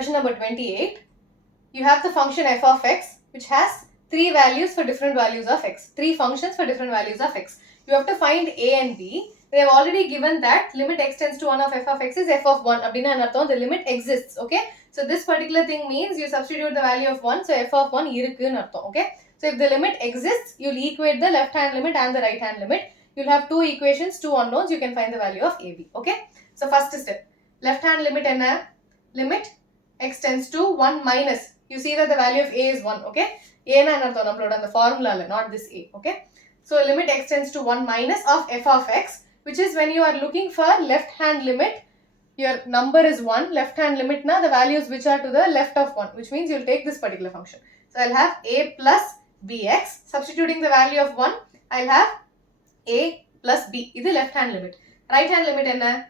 Question number 28. You have the function f of x which has 3 values for different values of x. 3 functions for different values of x. You have to find a and b. They have already given that limit x tends to 1 of f of x is f of 1. The limit exists. Okay. So this particular thing means you substitute the value of 1. So f of 1 irukku. Okay. So if the limit exists, you'll equate the left hand limit and the right hand limit. You'll have 2 equations, 2 unknowns. You can find the value of ab. Okay. So first step. Left hand limit enna? Limit x tends to 1 minus. You see that the value of a is 1. Okay. A na enna nammaloda the formula, not this a. Okay. So limit x tends to 1 minus of f of x, which is when you are looking for left hand limit, your number is 1, left hand limit na the values which are to the left of 1, which means you'll take this particular function. So I'll have a plus bx, substituting the value of 1, I'll have a plus b. This is left hand limit. Right hand limit enna?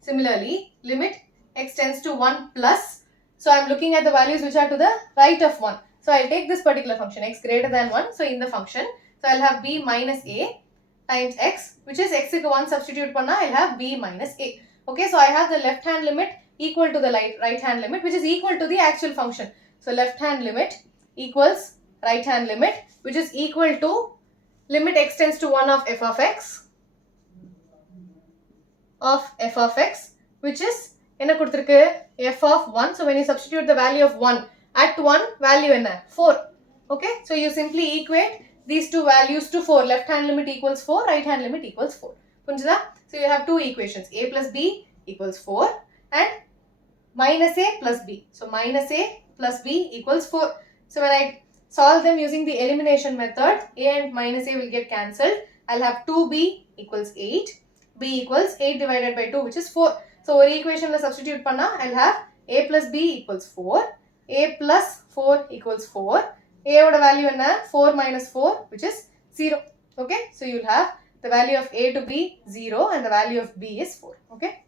Similarly, limit x tends to 1 plus, so I'm looking at the values which are to the right of 1. So I'll take this particular function x greater than 1, so in the function, so I'll have b minus a times x, which is x ku 1 substitute panna, I'll have b minus a. Okay, so I have the left hand limit equal to the right hand limit, which is equal to the actual function. So left hand limit equals right hand limit, which is equal to limit x tends to 1 of f of x, which is enna kuduthirukku f of 1. So when you substitute the value of 1 at 1, value enna 4. Okay, so you simply equate these two values to 4. Left hand limit equals 4, right hand limit equals 4. Punjada? So you have two equations, a plus b equals 4 and minus a plus b. So minus a plus b equals 4. So when I solve them using the elimination method, a and minus a will get cancelled. I'll have 2b equals 8, b equals 8 divided by 2, which is 4. So one equation la substitute panna, I'll have a plus b equals 4, a plus 4 equals 4. A oda value enna? 4 minus 4, which is 0. Okay, so you'll have the value of a to be 0 and the value of b is 4. Okay.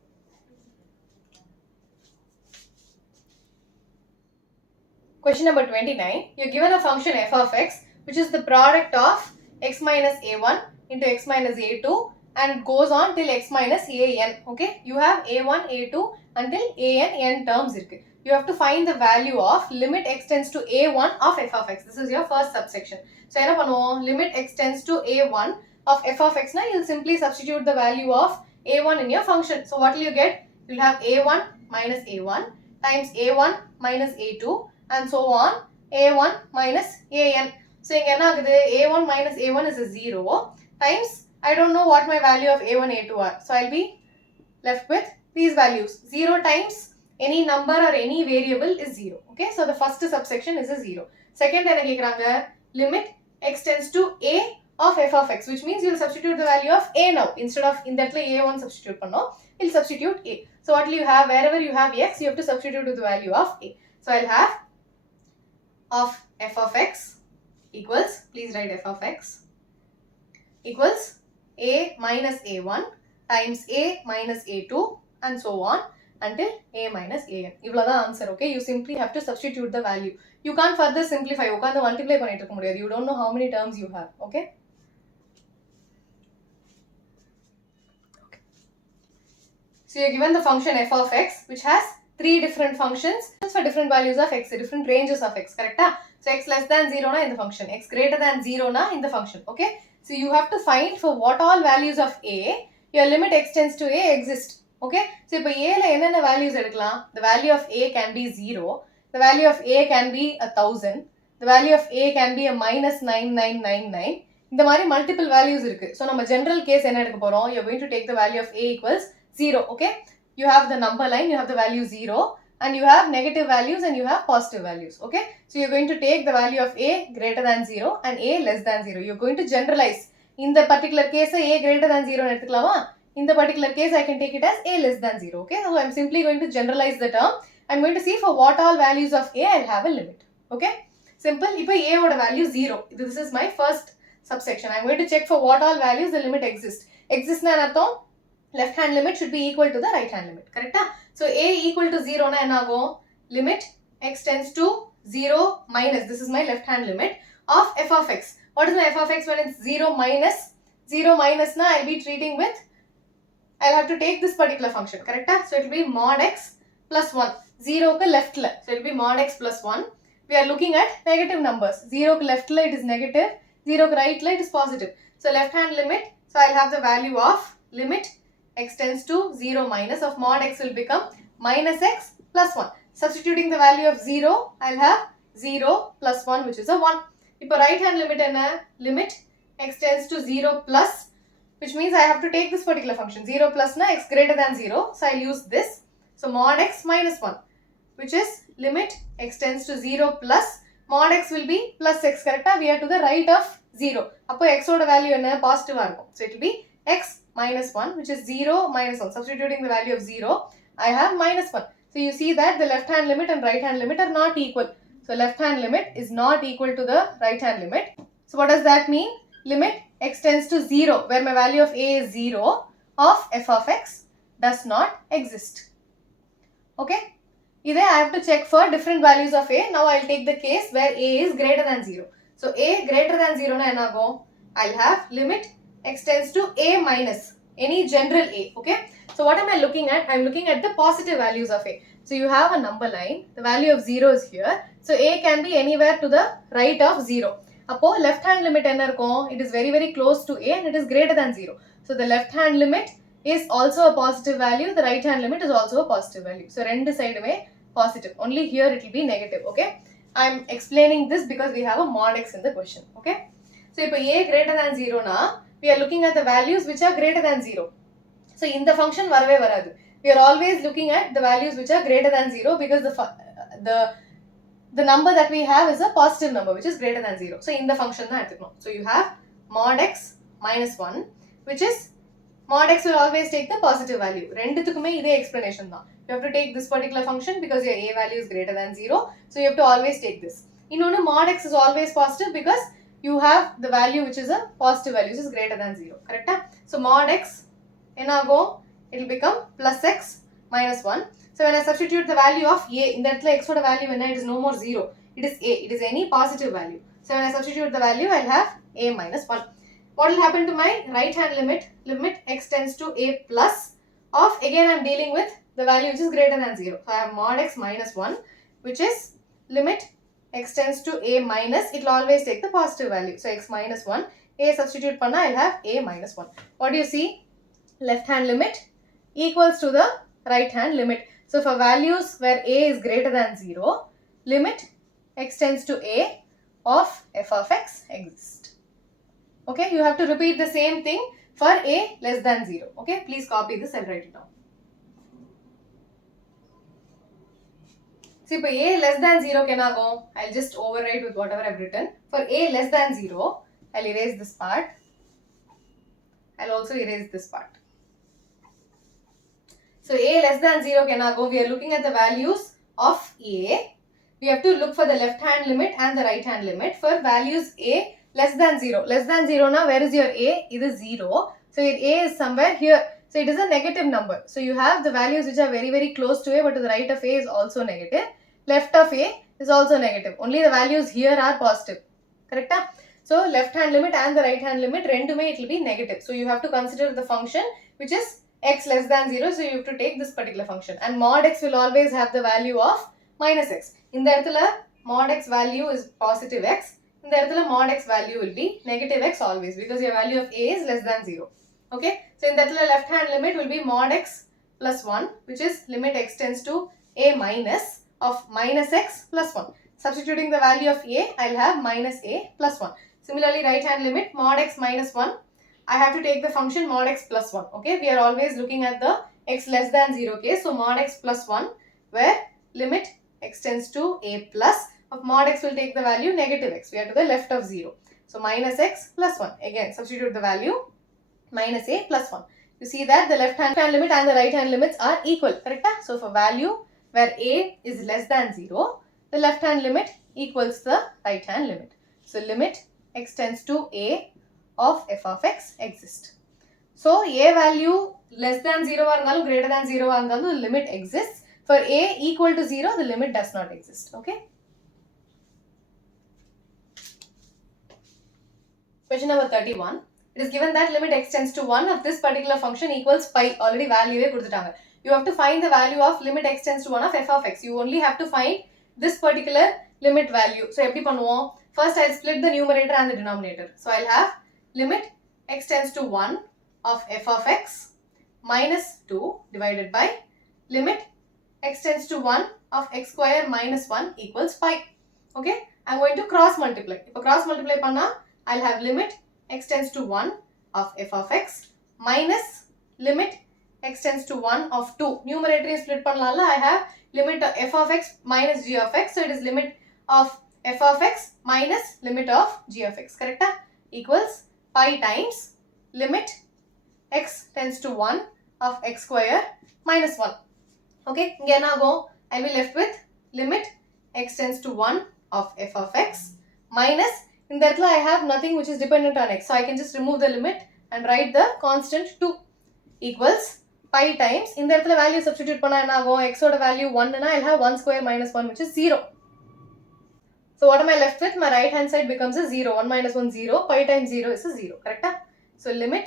Question number 29. You're given a function f of x, which is the product of x minus a1 into x minus a2, and it goes on till x minus an. Okay, you have a1, a2 until n terms. You have to find the value of limit x tends to a1 of f of x. This is your first subsection. So enna pannuvom? Limit x tends to a1 of f of x na, you'll simply substitute the value of a1 in your function. So what will you get? You'll have a1 minus a1 times a1 minus a2 and so on, a1 minus an. So a1 minus a1 is a 0 times, I don't know what my value of a1, a2 are. So I'll be left with these values. 0 times any number or any variable is 0. Okay, so the first subsection is a 0. Second, limit x tends to a of f of x, which means you will substitute the value of a now. Instead of in that a1 substitute panno, you'll substitute a. So what will you have? Wherever you have x, you have to substitute with the value of a. So I'll have of f of x equals, please write f of x equals a minus a1 times a minus a2 and so on until a minus an. Ivla the answer. Okay, you simply have to substitute the value. You can't further simplify. You can't multiply. You don't know how many terms you have. Okay. So you're given the function f of x, which has 3 different functions for different values of x, different ranges of x, correct? So x less than 0 na in the function, x greater than 0 na in the function, okay? So you have to find for what all values of a, your limit x tends to a exist, okay? So if a la enna values edukkalam, the value of a can be 0, the value of a can be 1000, the value of a can be a minus 9999, இந்த மாதிரி multiple values இருக்கு. So நம்ம general case என்ன எடுக்க போறோம்? You're going to take the value of a equals 0, okay? You have the number line, you have the value 0 and you have negative values and you have positive values, okay? So you're going to take the value of a greater than 0 and a less than 0. You're going to generalize. In the particular case, a greater than 0 எடுத்துக்கலாமா? In the particular case, I can take it as a less than 0, okay? So I'm simply going to generalize the term. I'm going to see for what all values of a I'll have a limit, okay? Simple. Now a oda value 0. This is my first subsection. I'm going to check for what all values the limit exists. Exists na artham left hand limit should be equal to the right hand limit, correct? So a equal to 0 na enna agum? Limit x tends to 0 minus, this is my left hand limit, of f of x. What is my f of x when it's 0 minus? 0 minus na I'll be treating with, I'll have to take this particular function, correct? So it will be mod x plus 1. 0 ku left la. So it will be mod x plus 1. We are looking at negative numbers. 0 ku left la it is negative. 0 ku right la it is positive. So left hand limit. So I'll have the value of limit x tends to 0 minus of mod x will become minus x plus 1. Substituting the value of 0, I'll have 0 plus 1 which is a 1. Now right hand limit enna? Limit x tends to 0 plus, which means I have to take this particular function. 0 plus na x greater than 0. So I'll use this. So mod x minus 1, which is limit x tends to 0 plus mod x will be plus x, correct? We are to the right of 0. Appo x oda value enna? Positive ah irukum. So it will be x minus 1, which is 0 minus 1. Substituting the value of 0, I have minus 1. So you see that the left hand limit and right hand limit are not equal. So left hand limit is not equal to the right hand limit. So what does that mean? Limit x tends to 0, where my value of a is 0, of f of x does not exist. Okay? Either I have to check for different values of a. Now I'll take the case where a is greater than 0. So a greater than 0 na enna go? I'll have limit x tends to a minus any general a. Okay? So what am I looking at? I'm looking at the positive values of a. So you have a number line. The value of 0 is here. So a can be anywhere to the right of 0. Appo left hand limit enna irukum? It is very very close to a and it is greater than 0. So the left hand limit is also a positive value. The right hand limit is also a positive value. So rendu side me positive. Only here it will be negative. Okay? I'm explaining this because we have a mod x in the question. Okay? So if a greater than 0 na, we are looking at the values which are greater than 0. So in the function varave varadu. We are always looking at the values which are greater than 0 because the number that we have is a positive number which is greater than 0. So in the function na eduthukom. So you have mod x minus 1, which is mod x will always take the positive value. Renduthukkume ide explanation da. You have to take this particular function because your a value is greater than 0. So you have to always take this. Innonu mod x is always positive because you have the value which is a positive value, which is greater than 0. Correct? So mod x enna go? It will become plus x minus 1. So when I substitute the value of a, in that x oda value when it is no more 0. It is a. It is any positive value. So when I substitute the value, I'll have a minus 1. What will happen to my right hand limit? Limit x tends to a plus of, again I'm dealing with the value which is greater than 0. So I have mod x minus 1, which is limit x tends to a minus, it will always take the positive value. So x minus 1, a substitute panna, I'll have a minus 1. What do you see? Left hand limit equals to the right hand limit. So for values where a is greater than 0, limit x tends to a of f of x exists. Okay, you have to repeat the same thing for a less than 0. Okay, please copy this and write it down. See, for a less than 0 can I go? I'll just overwrite with whatever I've written. For a less than 0, I'll erase this part. I'll also erase this part. So a less than 0 can I go? We are looking at the values of a. We have to look for the left hand limit and the right hand limit for values a less than 0. Less than 0 now, where is your a? It is 0. So your a is somewhere here. So it is a negative number. So you have the values which are very very close to a, but to the right of a is also negative. Left of a is also negative. Only the values here are positive. Correct? So left hand limit and the right hand limit, rendume it will be negative. So you have to consider the function which is x less than 0. So you have to take this particular function. And mod x will always have the value of minus x. In the earthla, mod x value is positive x. In the earthla, mod x value will be negative x always because your value of a is less than 0. Okay. So in the earthla, left hand limit will be mod x plus 1, which is limit x tends to a minus of minus x plus 1. Substituting the value of a, I'll have minus a plus 1. Similarly, right hand limit mod x minus 1. I have to take the function mod x plus 1. Okay, we are always looking at the x less than 0 case. So mod x plus 1, where limit x tends to a plus of mod x will take the value negative x. We are to the left of 0. So minus x plus 1. Again, substitute the value minus a plus 1. You see that the left hand limit and the right hand limits are equal. Correct? So for value where a is less than 0, the left hand limit equals the right hand limit. So limit x tends to a of f of x exist. So a value less than 0 or greater than 0 or the limit exists. For a equal to 0, the limit does not exist. Okay. Question number 31. It is given that limit x tends to 1 of this particular function equals pi. Already value கொடுத்துட்டாங்க. You have to find the value of limit x tends to 1 of f of x. You only have to find this particular limit value. So, எப்படி பண்ணுவோம்? First, I'll split the numerator and the denominator. So, I'll have limit x tends to 1 of f of x minus 2 divided by limit x tends to 1 of x square minus 1 equals pi. Okay, I'm going to cross multiply. If I cross multiply panna, I'll have limit x tends to 1 of f of x minus limit x tends to 1 of 2. Numerator is split pannala, I have limit of f of x minus g of x. So it is limit of f of x minus limit of g of x. Correct? Equals pi times limit x tends to 1 of x square minus 1. Okay, again I'll be left with limit x tends to 1 of f of x minus, in that I have nothing which is dependent on x. So I can just remove the limit and write the constant 2 equals pi times, in that value substitute panna enna agum, x oda value 1 na, I'll have 1 square minus 1 which is 0. So what am I left with? My right hand side becomes a 0. 1 minus 1 0. Pi times 0 is a 0. Correct? So limit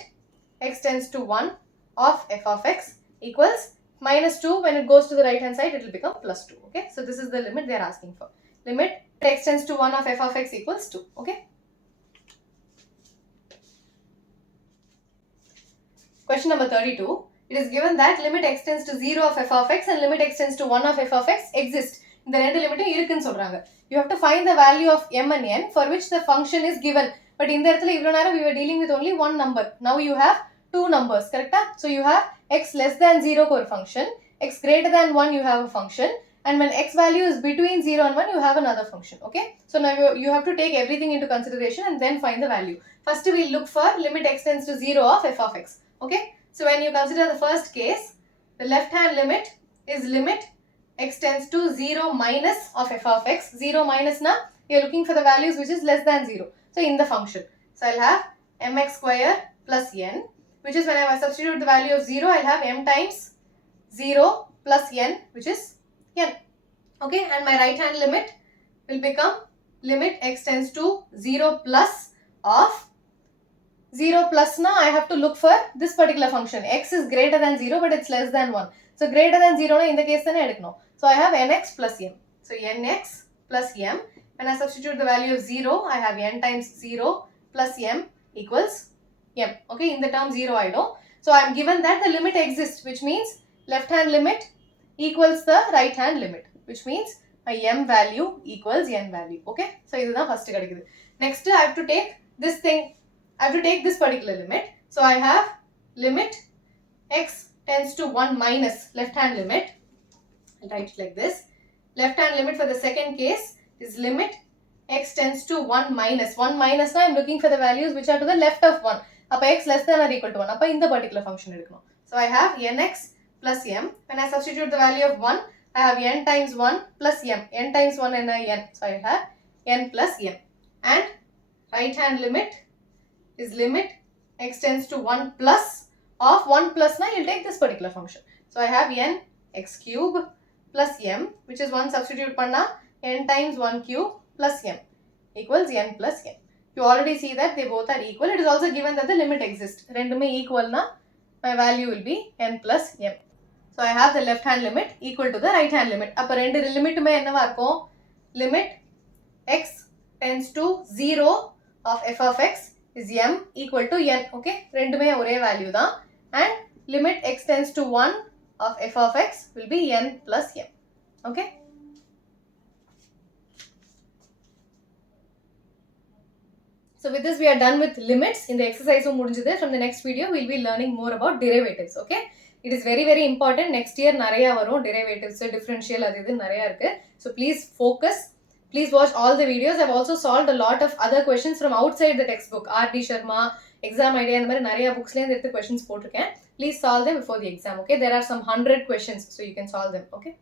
x tends to 1 of f of x equals minus 2. When it goes to the right hand side, it will become plus 2. Okay. So this is the limit they are asking for. Limit x tends to 1 of f of x equals 2. Okay. Question number 32. It is given that limit x tends to 0 of f of x and limit x tends to 1 of f of x exist. இந்த ரெண்டு லிமிட்டும் இருக்குன்னு சொல்றாங்க. You have to find the value of m and n for which the function is given. But இந்த இடத்துல இவ்வளவு நேரம் we were dealing with only one number. Now you have two numbers, correct? So you have x less than 0 for a function, x greater than 1 you have a function, and when x value is between 0 and 1 you have another function. Okay? So now you have to take everything into consideration and then find the value. First we will look for limit x tends to 0 of f of x. Okay? So when you consider the first case, the left hand limit is limit x tends to 0 minus of f of x. 0 minus na, we are looking for the values which is less than 0. So in the function. So I'll have mx square plus n, which is when I substitute the value of 0, I'll have m times 0 plus n, which is n. Okay, and my right hand limit will become limit x tends to 0 plus of 0 plus now I have to look for this particular function. X is greater than 0 but it's less than 1. So greater than 0 in the case edukano. So I have nx plus m. So nx plus m. When I substitute the value of 0, I have n times 0 plus m equals m. Okay, in the term 0 I know. So I am given that the limit exists, which means left hand limit equals the right hand limit, which means my m value equals n value. Okay, so this is the first kadikudhu. Next I have to take this thing. I have to take this particular limit. So I have limit x tends to 1 minus left hand limit. I'll write it like this. Left hand limit for the second case is limit x tends to 1 minus. 1 minus now I am looking for the values which are to the left of 1. Appa x less than or equal to 1. Appa in the particular function edukano. So I have nx plus m. When I substitute the value of 1, I have n times 1 plus m. n times 1 and n. So I have n plus m. And right hand limit is limit x tends to 1 plus of 1 plus now you'll take this particular function. So I have n x cube plus m, which is 1 substitute panna, n times 1 cube plus m equals n plus m. You already see that they both are equal. It is also given that the limit exists. Rendume equal na, my value will be n plus m. So I have the left hand limit equal to the right hand limit. Appa rendu limit me enna irukum? Limit x tends to 0 of f of x is m equal to n. Okay, rendume ore value da, and limit x tends to 1 of f of x will be n plus m. Okay. So with this we are done with limits. In the exercise mudinjide. From the next video we will be learning more about derivatives. Okay. It is very very important. Next year nariya varum derivatives, differential adu idu nariya irukku. So please focus. Please watch all the videos. I've also solved a lot of other questions from outside the textbook. R.D. Sharma, exam idea and nariya books la indha questions potiruken. Please solve them before the exam. Okay. There are some 100 questions, so you can solve them. Okay.